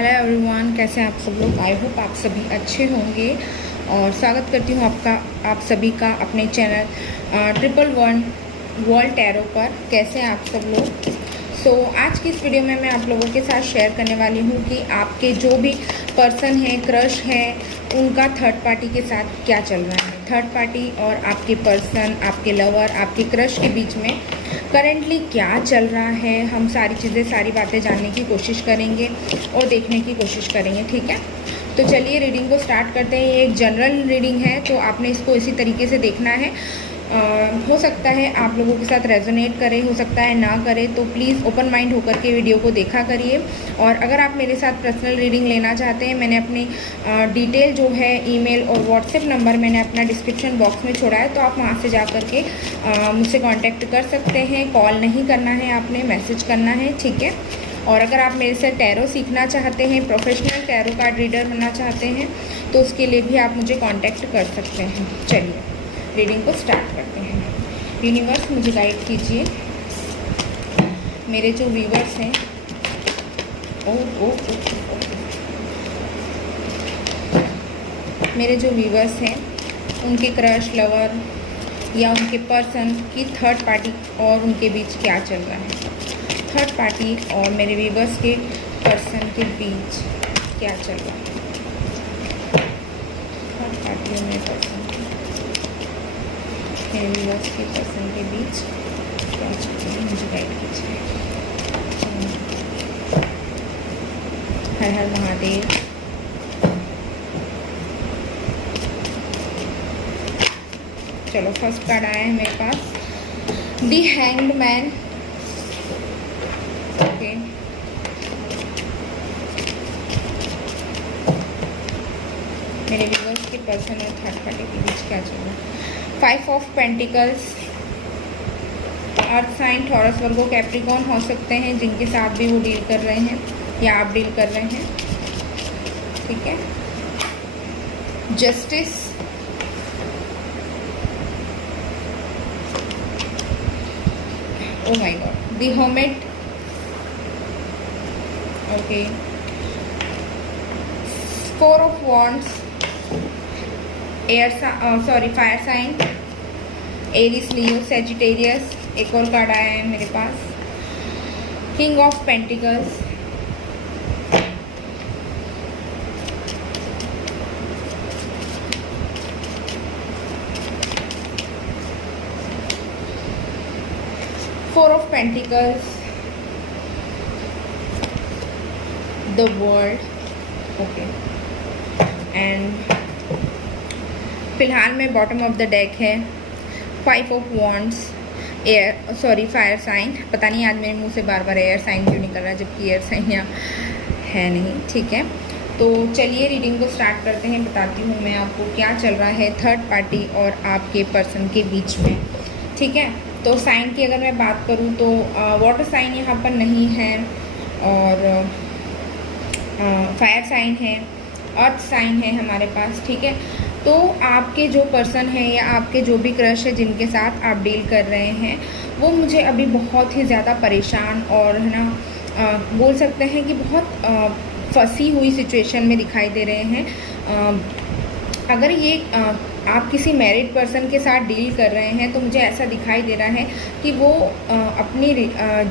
Hello everyone, कैसे हैं आप सब लोग। आई होप आप सभी अच्छे होंगे और स्वागत करती हूँ आप सभी का अपने चैनल 111 वर्ल्ड टैरो पर। कैसे हैं आप सब लोग। आज की इस वीडियो में मैं आप लोगों के साथ शेयर करने वाली हूँ कि आपके जो भी पर्सन है, क्रश है, उनका थर्ड पार्टी के साथ क्या चल रहा है। थर्ड पार्टी और आपके पर्सन, आपके लवर, आपके क्रश के बीच में करेंटली क्या चल रहा है, हम सारी चीज़ें, सारी बातें जानने की कोशिश करेंगे और देखने की कोशिश करेंगे। ठीक है, तो चलिए रीडिंग को स्टार्ट करते हैं। ये एक जनरल रीडिंग है, तो आपने इसको इसी तरीके से देखना है। हो सकता है आप लोगों के साथ रेजोनेट करे, हो सकता है ना करे, तो प्लीज़ ओपन माइंड होकर के वीडियो को देखा करिए। और अगर आप मेरे साथ पर्सनल रीडिंग लेना चाहते हैं, मैंने अपनी डिटेल जो है, ईमेल और व्हाट्सएप नंबर मैंने अपना डिस्क्रिप्शन बॉक्स में छोड़ा है, तो आप वहाँ से जा कर के मुझसे कांटेक्ट कर सकते हैं। कॉल नहीं करना है, आपने मैसेज करना है। ठीक है, और अगर आप मेरे से टैरो सीखना चाहते हैं, प्रोफेशनल टैरो कार्ड रीडर बनना चाहते हैं, तो उसके लिए भी आप मुझे कांटेक्ट कर सकते हैं। चलिए रीडिंग को स्टार्ट करते हैं। यूनिवर्स मुझे गाइड कीजिए। मेरे जो व्यूवर्स हैं, मेरे जो व्यूवर्स हैं, उनके क्रश, लवर या उनके पर्सन की थर्ड पार्टी और उनके बीच क्या चल रहा है। थर्ड पार्टी और मेरे व्यूवर्स के पर्सन के बीच क्या चल रहा है। थर्ड पार्टी और मेरे पर्सन, मेरे व्यूवर्स के पर्सन के बीच क्या चल रहा है, मुझे गाइड कीजिए। हर हर महादेव। चलो, फर्स्ट कार्ड आया है मेरे पास, दी हैंग्ड मैन। ओके, मेरे व्यूवर्स के पर्सन और थर्ड पार्टी के बीच क्या चल रहा है। 5 of pentacles. Earth sign, Taurus, Virgo, Capricorn हो सकते हैं जिनके साथ भी वो डील कर रहे हैं या आप डील कर रहे हैं। ठीक है, justice, oh my God, the hermit. Okay, 4 of wands, fire sign, Aries, Leo, Sagittarius. एक और कार्ड आया है मेरे पास, king of pentacles, four of pentacles, the world. Okay, and फिलहाल में बॉटम ऑफ द डेक है 5 ऑफ वॉन्ड्स, फायर साइन। पता नहीं आज मेरे मुंह से बार बार एयर साइन क्यों निकल रहा है, जबकि एयर साइन यहाँ है नहीं। ठीक है, तो चलिए रीडिंग को स्टार्ट करते हैं। बताती हूँ मैं आपको क्या चल रहा है थर्ड पार्टी और आपके पर्सन के बीच में। ठीक है, तो साइन की अगर मैं बात करूँ तो वाटर साइन यहाँ पर नहीं है, और फायर साइन है, अर्थ साइन है हमारे पास। ठीक है, तो आपके जो पर्सन है या आपके जो भी क्रश है जिनके साथ आप डील कर रहे हैं, वो मुझे अभी बहुत ही ज़्यादा परेशान और है ना, बोल सकते हैं कि बहुत फंसी हुई सिचुएशन में दिखाई दे रहे हैं। अगर ये आप किसी मैरिड पर्सन के साथ डील कर रहे हैं, तो मुझे ऐसा दिखाई दे रहा है कि वो अपनी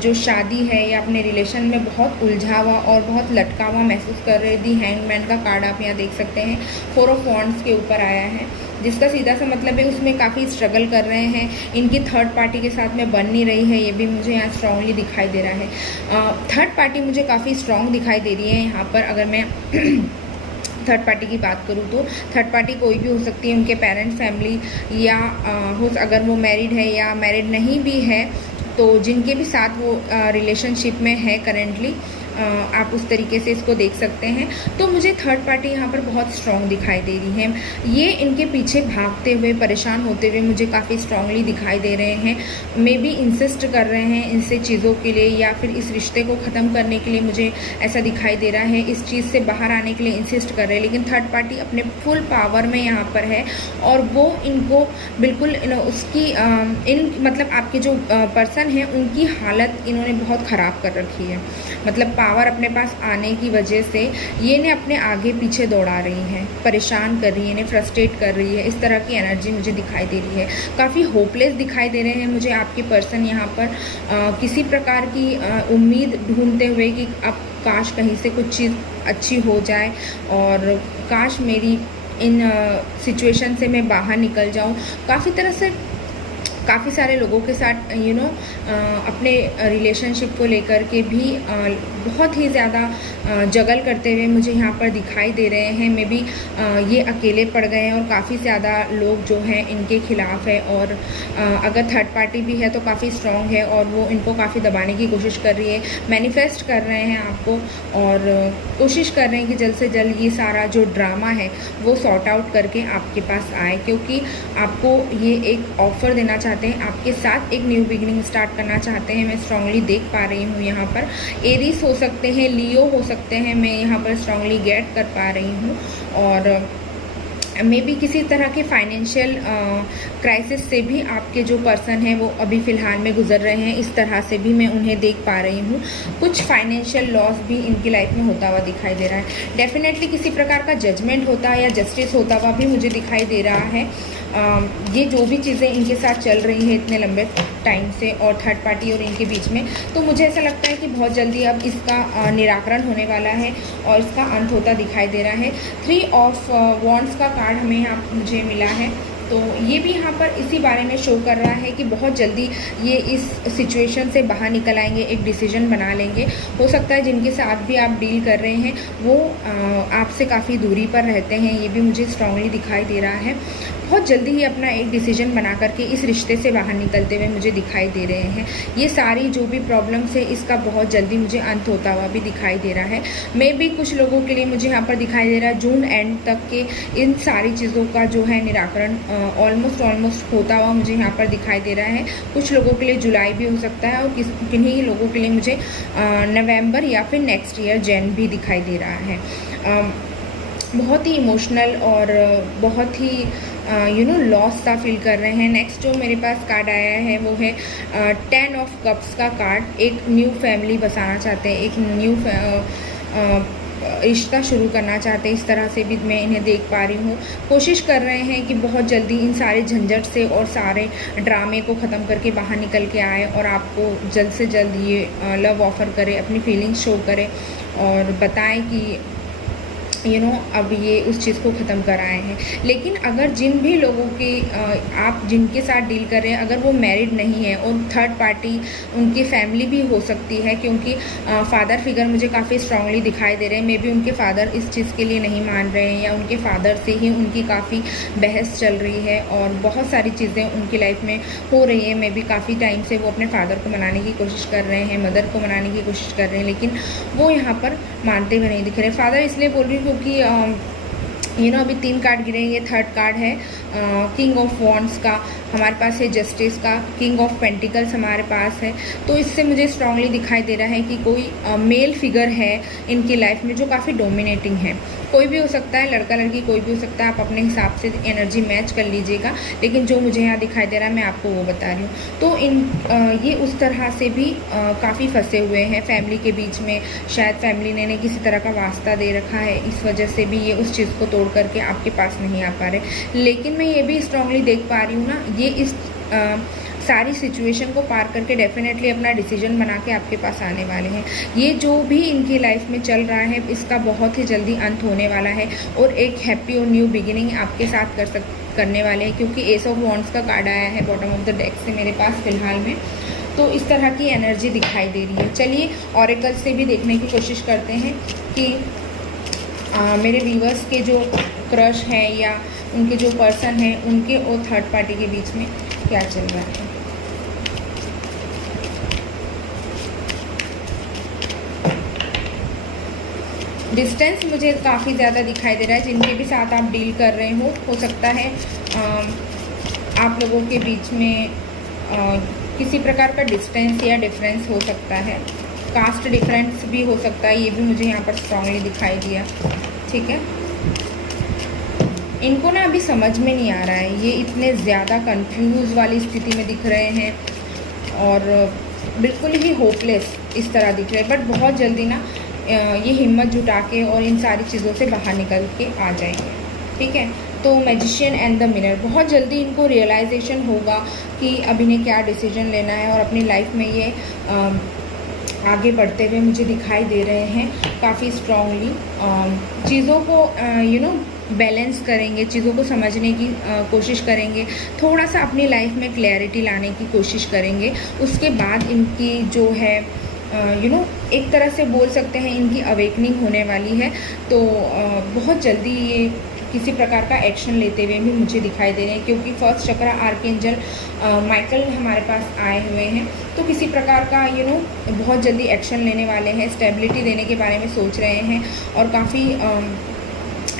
जो शादी है या अपने रिलेशन में बहुत उलझा हुआ और बहुत लटका हुआ महसूस कर रहे। दी हैंगमैन का कार्ड आप यहाँ देख सकते हैं, 4 ऑफ वॉन्ड्स के ऊपर आया है, जिसका सीधा सा मतलब है उसमें काफ़ी स्ट्रगल कर रहे हैं। इनकी थर्ड पार्टी के साथ में बन नहीं रही है, ये भी मुझे यहाँ स्ट्रांगली दिखाई दे रहा है। थर्ड पार्टी मुझे काफ़ी स्ट्रांग दिखाई दे रही है यहाँ पर। अगर मैं थर्ड पार्टी की बात करूँ तो थर्ड पार्टी कोई भी हो सकती है, उनके पेरेंट्स, फैमिली, या अगर वो मैरिड है या मैरिड नहीं भी है, तो जिनके भी साथ वो रिलेशनशिप में है करेंटली, आप उस तरीके से इसको देख सकते हैं। तो मुझे थर्ड पार्टी यहाँ पर बहुत स्ट्रॉन्ग दिखाई दे रही है। ये इनके पीछे भागते हुए, परेशान होते हुए मुझे काफ़ी स्ट्रांगली दिखाई दे रहे हैं। मे बी इंसिस्ट कर रहे हैं इनसे चीज़ों के लिए, या फिर इस रिश्ते को ख़त्म करने के लिए मुझे ऐसा दिखाई दे रहा है। इस चीज़ से बाहर आने के लिए इंसिस्ट कर रहे हैं, लेकिन थर्ड पार्टी अपने फुल पावर में यहाँ पर है और वो इनको बिल्कुल उसकी मतलब आपके जो पर्सन है उनकी हालत इन्होंने बहुत ख़राब कर रखी है। मतलब पावर अपने पास आने की वजह से ये इन्हें अपने आगे पीछे दौड़ा रही हैं, परेशान कर रही है, इन्हें फ्रस्ट्रेट कर रही है। इस तरह की एनर्जी मुझे दिखाई दे रही है। काफ़ी होपलेस दिखाई दे रहे हैं मुझे आपके पर्सन यहाँ पर। किसी प्रकार की उम्मीद ढूंढते हुए कि अब काश कहीं से कुछ चीज़ अच्छी हो जाए और काश मेरी इन सिचुएशन से मैं बाहर निकल जाऊँ। काफ़ी सारे लोगों के साथ अपने रिलेशनशिप को लेकर के भी बहुत ही ज़्यादा जगल करते हुए मुझे यहाँ पर दिखाई दे रहे हैं। मे बी ये अकेले पड़ गए हैं और काफ़ी ज़्यादा लोग जो हैं इनके खिलाफ़ है, और अगर थर्ड पार्टी भी है तो काफ़ी स्ट्रॉन्ग है और वो इनको काफ़ी दबाने की कोशिश कर रही है। मैनिफेस्ट कर रहे हैं आपको और कोशिश कर रहे हैं कि जल्द से जल्द ये सारा जो ड्रामा है वो सॉर्ट आउट करके आपके पास आए, क्योंकि आपको ये एक ऑफ़र देना चाहते हैं, आपके साथ एक न्यू बिगिनिंग स्टार्ट करना चाहते हैं। मैं स्ट्रांगली देख पा रही हूँ यहाँ पर। एरीज हो सकते हैं, लियो हो सकते हैं, मैं यहाँ पर स्ट्रांगली गेट कर पा रही हूँ। और मे बी किसी तरह के फाइनेंशियल क्राइसिस से भी आपके जो पर्सन हैं वो अभी फ़िलहाल में गुजर रहे हैं। इस तरह से भी मैं उन्हें देख पा रही हूँ। कुछ फाइनेंशियल लॉस भी इनकी लाइफ में होता हुआ दिखाई दे रहा है। डेफिनेटली किसी प्रकार का जजमेंट होता है या जस्टिस होता हुआ भी मुझे दिखाई दे रहा है। ये जो भी चीज़ें इनके साथ चल रही हैं इतने लंबे टाइम से और थर्ड पार्टी और इनके बीच में, तो मुझे ऐसा लगता है कि बहुत जल्दी अब इसका निराकरण होने वाला है और इसका अंत होता दिखाई दे रहा है। 3 ऑफ वॉन्ड्स का कार्ड हमें यहाँ मुझे मिला है, तो ये भी यहाँ पर इसी बारे में शो कर रहा है कि बहुत जल्दी ये इस सिचुएशन से बाहर निकल आएंगे, एक डिसीजन बना लेंगे। हो सकता है जिनके साथ भी आप डील कर रहे हैं वो आपसे काफ़ी दूरी पर रहते हैं, ये भी मुझे स्ट्रांगली दिखाई दे रहा है। बहुत जल्दी ही अपना एक डिसीजन बना करके इस रिश्ते से बाहर निकलते हुए मुझे दिखाई दे रहे हैं। ये सारी जो भी प्रॉब्लम्स है इसका बहुत जल्दी मुझे अंत होता हुआ भी दिखाई दे रहा है। मे भी कुछ लोगों के लिए मुझे यहाँ पर दिखाई दे रहा है जून एंड तक के इन सारी चीज़ों का जो है निराकरण ऑलमोस्ट होता हुआ मुझे यहाँ पर दिखाई दे रहा है। कुछ लोगों के लिए जुलाई भी हो सकता है और किन्हीं लोगों के लिए मुझे नवंबर या फिर नेक्स्ट ईयर जैन भी दिखाई दे रहा है। बहुत ही इमोशनल और बहुत ही लॉस सा फील कर रहे हैं। नेक्स्ट जो मेरे पास कार्ड आया है वो है 10 ऑफ कप्स का कार्ड। एक न्यू फैमिली बसाना चाहते हैं, एक न्यू रिश्ता शुरू करना चाहते हैं, इस तरह से भी मैं इन्हें देख पा रही हूँ। कोशिश कर रहे हैं कि बहुत जल्दी इन सारे झंझट से और सारे ड्रामे को ख़त्म करके बाहर निकल के आए और आपको जल्द से जल्द ये लव ऑफ़र करे, अपनी फीलिंग्स शो करे और बताएं कि अब ये उस चीज़ को ख़त्म कर आए हैं। लेकिन अगर जिन भी लोगों के आप जिनके साथ डील कर रहे हैं अगर वो मैरिड नहीं है और थर्ड पार्टी उनकी फैमिली भी हो सकती है, क्योंकि फादर फिगर मुझे काफ़ी स्ट्रांगली दिखाई दे रहे हैं। मे बी उनके फादर इस चीज़ के लिए नहीं मान रहे हैं या उनके फादर से ही उनकी काफ़ी बहस चल रही है और बहुत सारी चीज़ें उनकी लाइफ में हो रही है। मे बी काफ़ी टाइम से वो अपने फादर को मनाने की कोशिश कर रहे हैं, मदर को मनाने की कोशिश कर रहे हैं, लेकिन वो यहाँ पर मानते हुए नहीं दिख रहे। फादर इसलिए बोल रही हूँ क्योंकि अभी 3 कार्ड गिरे, ये थर्ड कार्ड है किंग ऑफ वॉन्ड्स का, हमारे पास है जस्टिस का, किंग ऑफ पेंटिकल्स हमारे पास है। तो इससे मुझे स्ट्रांगली दिखाई दे रहा है कि कोई मेल फिगर है इनकी लाइफ में जो काफ़ी डोमिनेटिंग है। कोई भी हो सकता है, लड़का लड़की कोई भी हो सकता है, आप अपने हिसाब से एनर्जी मैच कर लीजिएगा, लेकिन जो मुझे यहाँ दिखाई दे रहा है मैं आपको वो बता रही हूँ। तो ये उस तरह से भी काफ़ी फंसे हुए हैं फैमिली के बीच में। शायद फैमिली ने किसी तरह का वास्ता दे रखा है, इस वजह से भी ये उस चीज़ को तोड़ करके आपके पास नहीं आ पा रहे। लेकिन मैं ये भी स्ट्रांगली देख पा रही हूँ ना, ये इस सारी सिचुएशन को पार करके डेफिनेटली अपना डिसीजन बना के आपके पास आने वाले हैं। ये जो भी इनकी लाइफ में चल रहा है इसका बहुत ही जल्दी अंत होने वाला है और एक हैप्पी और न्यू बिगिनिंग आपके साथ करने वाले हैं, क्योंकि एस ऑफ वॉन्ड्स का कार्ड आया है बॉटम ऑफ द डेक से मेरे पास फ़िलहाल में। तो इस तरह की एनर्जी दिखाई दे रही है। चलिए ऑरेकल से भी देखने की कोशिश करते हैं कि मेरे व्यूअर्स के जो क्रश हैं या उनके जो पर्सन हैं उनके और थर्ड पार्टी के बीच में क्या चल रहा है। डिस्टेंस मुझे काफ़ी ज़्यादा दिखाई दे रहा है। जिनके भी साथ आप डील कर रहे हो सकता है आप लोगों के बीच में किसी प्रकार का डिस्टेंस या डिफरेंस हो सकता है। कास्ट डिफरेंस भी हो सकता है, ये भी मुझे यहाँ पर स्ट्रांगली दिखाई दिया। ठीक है, इनको ना अभी समझ में नहीं आ रहा है, ये इतने ज़्यादा कंफ्यूज वाली स्थिति में दिख रहे हैं और बिल्कुल ही होपलेस इस तरह दिख रहे हैं, बट बहुत जल्दी ना ये हिम्मत जुटा के और इन सारी चीज़ों से बाहर निकल के आ जाएंगे, ठीक है। तो मैजिशियन एंड द मिरर, बहुत जल्दी इनको रियलाइजेशन होगा कि अब इन्हें क्या डिसीजन लेना है, और अपनी लाइफ में ये आगे बढ़ते हुए मुझे दिखाई दे रहे हैं काफ़ी स्ट्रांगली। चीज़ों को बैलेंस करेंगे, चीज़ों को समझने की कोशिश करेंगे, थोड़ा सा अपनी लाइफ में क्लैरिटी लाने की कोशिश करेंगे। उसके बाद इनकी जो है एक तरह से बोल सकते हैं इनकी अवेकनिंग होने वाली है। तो बहुत जल्दी ये किसी प्रकार का एक्शन लेते हुए भी मुझे दिखाई दे रहे हैं, क्योंकि फर्स्ट चक्र आर्कएंजल माइकल हमारे पास आए हुए हैं। तो किसी प्रकार का बहुत जल्दी एक्शन लेने वाले हैं, स्टेबिलिटी देने के बारे में सोच रहे हैं, और काफ़ी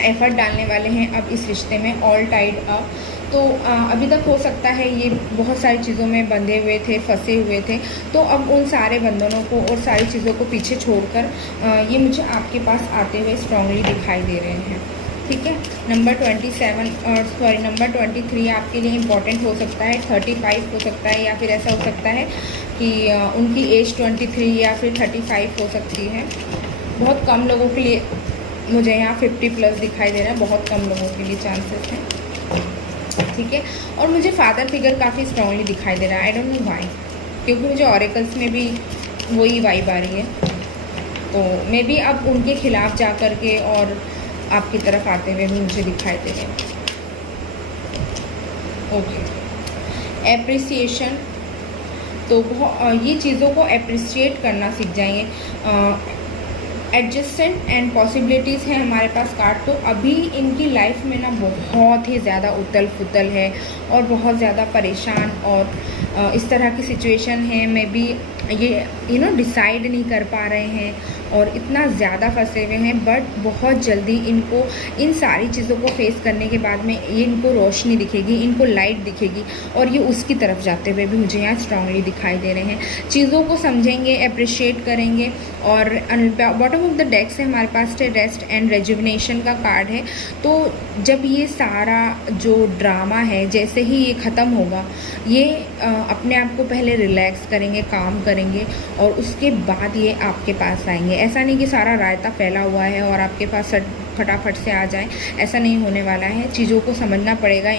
एफर्ट डालने वाले हैं अब इस रिश्ते में, ऑल टाइड अप। तो अभी तक हो सकता है ये बहुत सारी चीज़ों में बंधे हुए थे, फंसे हुए थे, तो अब उन सारे बंधनों को और सारी चीज़ों को पीछे छोड़कर ये मुझे आपके पास आते हुए स्ट्रांगली दिखाई दे रहे हैं, ठीक है। नंबर 23 आपके लिए इम्पॉर्टेंट हो सकता है, 35 हो सकता है, या फिर ऐसा हो सकता है कि उनकी एज 23 या फिर 35 हो सकती है। बहुत कम लोगों के लिए मुझे यहाँ 50+ दिखाई दे रहा है, बहुत कम लोगों के लिए चांसेस हैं, ठीक है। और मुझे फादर फिगर काफ़ी स्ट्रांगली दिखाई दे रहा है, आई डोंट नो व्हाई, क्योंकि मुझे ऑरेकल्स में भी वही वाइब आ रही है। तो मे बी अब उनके खिलाफ जा कर के और आपकी तरफ आते हुए भी मुझे दिखाई दे रहे हैं। ओके, एप्रिसिएशन, तो ये चीज़ों को एप्रिसिएट करना सीख जाएंगे। एडजस्टेंट एंड पॉसिबिलिटीज़ हैं हमारे पास कार्ड। तो अभी इनकी लाइफ में ना बहुत ही ज़्यादा उथल पुथल है, और बहुत ज़्यादा परेशान और इस तरह की सिचुएशन है। में भी ये डिसाइड नहीं कर पा रहे हैं, और इतना ज़्यादा फंसे हुए हैं, बट बहुत जल्दी इनको इन सारी चीज़ों को फेस करने के बाद में ये इनको रोशनी दिखेगी, इनको लाइट दिखेगी, और ये उसकी तरफ जाते हुए भी मुझे यहाँ स्ट्रांगली दिखाई दे रहे हैं। चीज़ों को समझेंगे, अप्रिशिएट करेंगे। और बॉटम ऑफ द डेक से हमारे पास रेस्ट एंड रेजुविनेशन का कार्ड है। तो जब ये सारा जो ड्रामा है, जैसे ही ये ख़त्म होगा, ये अपने आप को पहले रिलैक्स करेंगे, काम करेंगे, और उसके बाद ये आपके पास आएंगे। ऐसा नहीं कि सारा रायता फैला हुआ है और आपके पास फटाफट से आ जाए, ऐसा नहीं होने वाला है। चीज़ों को समझना पड़ेगा।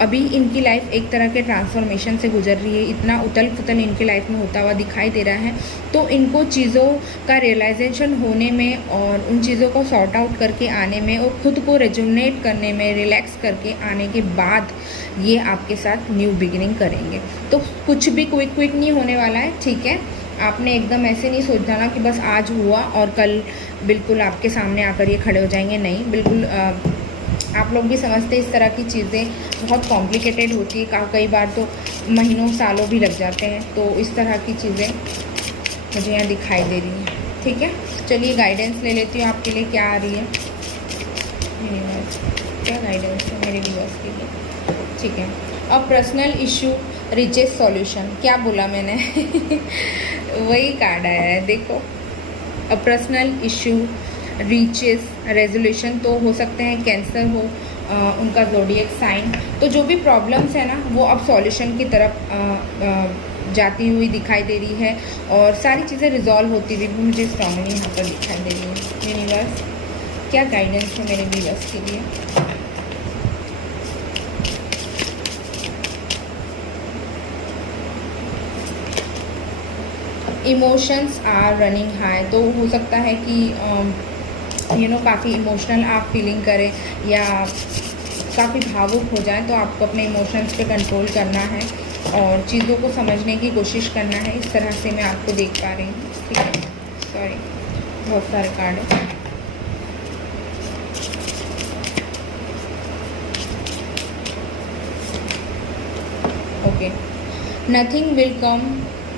अभी इनकी लाइफ एक तरह के ट्रांसफॉर्मेशन से गुजर रही है, इतना उथल पुथल इनकी लाइफ में होता हुआ दिखाई दे रहा है। तो इनको चीज़ों का रियलाइजेशन होने में, और उन चीज़ों को सॉर्ट आउट करके आने में, और ख़ुद को रेजुनेट करने में, रिलैक्स करके आने के बाद ये आपके साथ न्यू बिगिनिंग करेंगे। तो कुछ भी क्विक नहीं होने वाला है, ठीक है। आपने एकदम ऐसे नहीं सोचना ना कि बस आज हुआ और कल बिल्कुल आपके सामने आकर ये खड़े हो जाएंगे, नहीं, बिल्कुल। आप लोग भी समझते इस तरह की चीज़ें बहुत कॉम्प्लिकेटेड होती है, कई बार तो महीनों सालों भी लग जाते हैं। तो इस तरह की चीज़ें मुझे यहाँ दिखाई दे रही हैं, ठीक है। चलिए गाइडेंस ले लेती हूँ आपके लिए, क्या आ रही है क्या गाइडेंस है मेरे व्यूअर्स के लिए, ठीक है। अब पर्सनल इशू रिचेस सॉल्यूशन, क्या बोला मैंने वही कार्ड आया है, देखो। A personal issue reaches resolution, तो हो सकते हैं कैंसर हो उनका ज़ोडिएक साइन। तो जो भी प्रॉब्लम्स है ना, वो अब सॉल्यूशन की तरफ जाती हुई दिखाई दे रही है, और सारी चीज़ें रिजॉल्व होती हुई भी मुझे स्ट्रांगली यहाँ पर दिखाई दे रही है। यूनिवर्स, क्या गाइडेंस है मेरे व्यूअर्स के लिए? इमोशंस आर रनिंग हाई, तो हो सकता है कि काफ़ी इमोशनल आप फीलिंग करें, या काफ़ी भावुक हो जाए। तो आपको अपने इमोशंस पे कंट्रोल करना है, और चीज़ों को समझने की कोशिश करना है। इस तरह से मैं आपको देख पा रही हूँ, ठीक है। सॉरी, बहुत सारे कार्ड हैं। Okay, nothing will come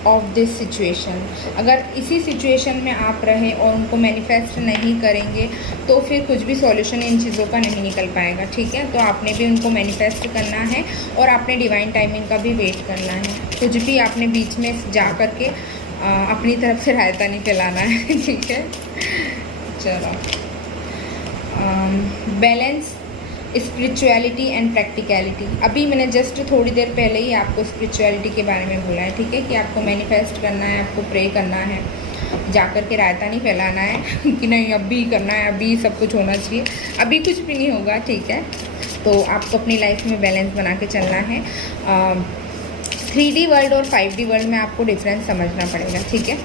of this situation. अगर इसी सिचुएशन में आप रहें और उनको मैनिफेस्ट नहीं करेंगे, तो फिर कुछ भी सॉल्यूशन इन चीज़ों का नहीं निकल पाएगा, ठीक है। तो आपने भी उनको मैनिफेस्ट करना है, और आपने डिवाइन टाइमिंग का भी वेट करना है। कुछ भी आपने बीच में जा कर के अपनी तरफ से रायता नहीं फैलाना है, ठीक है। चलो, बैलेंस स्पिरिचुअलिटी एंड प्रैक्टिकलिटी। अभी मैंने जस्ट थोड़ी देर पहले ही आपको स्पिरिचुअलिटी के बारे में बोला है, ठीक है, कि आपको मैनिफेस्ट करना है, आपको प्रे करना है, जाकर के रायता नहीं फैलाना है कि नहीं अभी करना है, अभी सब कुछ होना चाहिए, अभी कुछ भी नहीं होगा, ठीक है। तो आपको अपनी लाइफ में बैलेंस बना के चलना है। 3D वर्ल्ड और 5D वर्ल्ड में आपको डिफरेंस समझना पड़ेगा, ठीक है।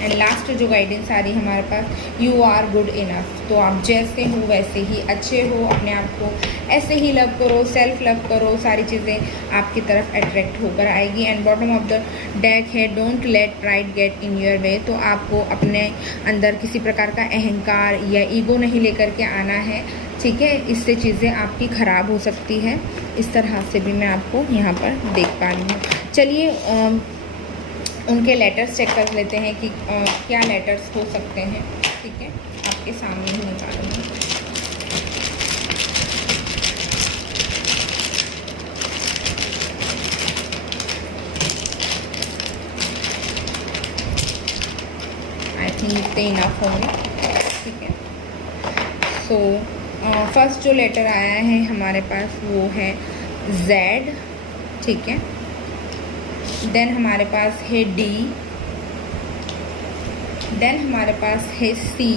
एंड लास्ट जो गाइडेंस आ रही है हमारे पास, यू आर गुड इनफ। तो आप जैसे हो वैसे ही अच्छे हो, अपने आप को ऐसे ही लव करो, सेल्फ लव करो, सारी चीज़ें आपकी तरफ अट्रैक्ट होकर आएगी। And bottom of the deck है, don't let pride get in your way. तो आपको अपने अंदर किसी प्रकार का अहंकार या ईगो नहीं लेकर के आना है, ठीक है, इससे चीज़ें आपकी ख़राब हो सकती है। इस तरह से भी मैं आपको यहाँ पर देख पा रही हूँ। चलिए उनके लेटर्स चेक कर लेते हैं कि क्या लेटर्स हो सकते हैं, ठीक है, आपके सामने ही निकालूंगी। आई थिंक इतने इनफ होंगे, ठीक है। सो फर्स्ट जो लेटर आया है हमारे पास वो है Z, ठीक है। देन हमारे पास है D, देन हमारे पास है C,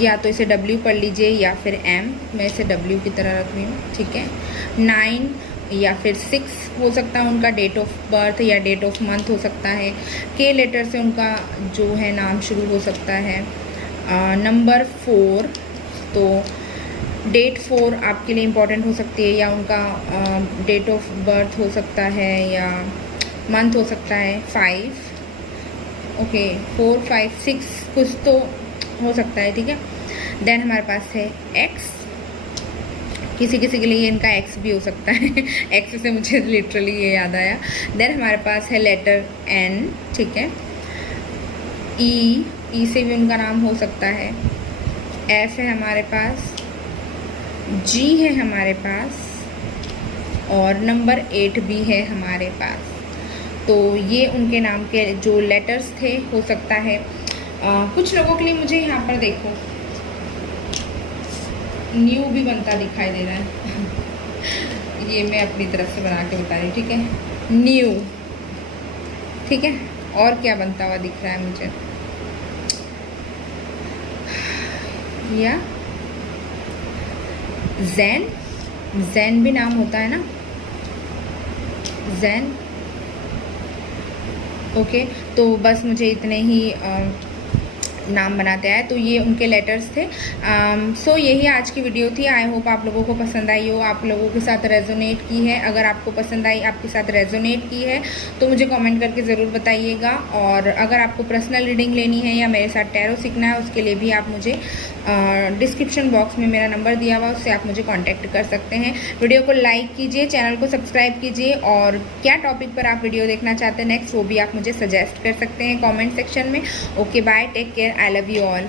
या तो इसे W पढ़ लीजिए या फिर M, मैं इसे W की तरह रख रही हूँ, ठीक है। 9 या फिर 6 हो सकता है उनका डेट ऑफ बर्थ या डेट ऑफ मंथ हो सकता है। K लेटर से उनका जो है नाम शुरू हो सकता है। नंबर 4, तो डेट 4 आपके लिए इम्पॉर्टेंट हो सकती है, या उनका डेट ऑफ बर्थ हो सकता है या मंथ हो सकता है। 5, ओके, 4, 5, 6 कुछ तो हो सकता है, ठीक है। देन हमारे पास है X, किसी किसी के लिए इनका X भी हो सकता है X से मुझे लिटरली ये याद आया। देन हमारे पास है लेटर N, ठीक है। E से भी उनका नाम हो सकता है। F है हमारे पास, G है हमारे पास, और नंबर 8 भी है हमारे पास। तो ये उनके नाम के जो लेटर्स थे, हो सकता है कुछ लोगों के लिए मुझे यहाँ पर देखो न्यू भी बनता दिखाई दे रहा है ये मैं अपनी तरफ से बना के बता रही हूँ, ठीक है, न्यू, ठीक है। और क्या बनता हुआ दिख रहा है मुझे, या जैन भी नाम होता है ना, जैन, ओके। तो बस मुझे इतने ही नाम बनाते आए, तो ये उनके लेटर्स थे। सो यही आज की वीडियो थी। आई होप आप लोगों को पसंद आई हो, आप लोगों के साथ रेजोनेट की है। अगर आपको पसंद आई, आपके साथ रेजोनेट की है, तो मुझे कमेंट करके ज़रूर बताइएगा। और अगर आपको पर्सनल रीडिंग लेनी है या मेरे साथ टैरो सीखना है, उसके लिए भी आप मुझे डिस्क्रिप्शन बॉक्स में मेरा नंबर दिया हुआ, उससे आप मुझे कांटेक्ट कर सकते हैं। वीडियो को लाइक कीजिए, चैनल को सब्सक्राइब कीजिए, और क्या टॉपिक पर आप वीडियो देखना चाहते हैं नेक्स्ट, वो भी आप मुझे सजेस्ट कर सकते हैं कमेंट सेक्शन में। Okay, bye, take care, I love you all.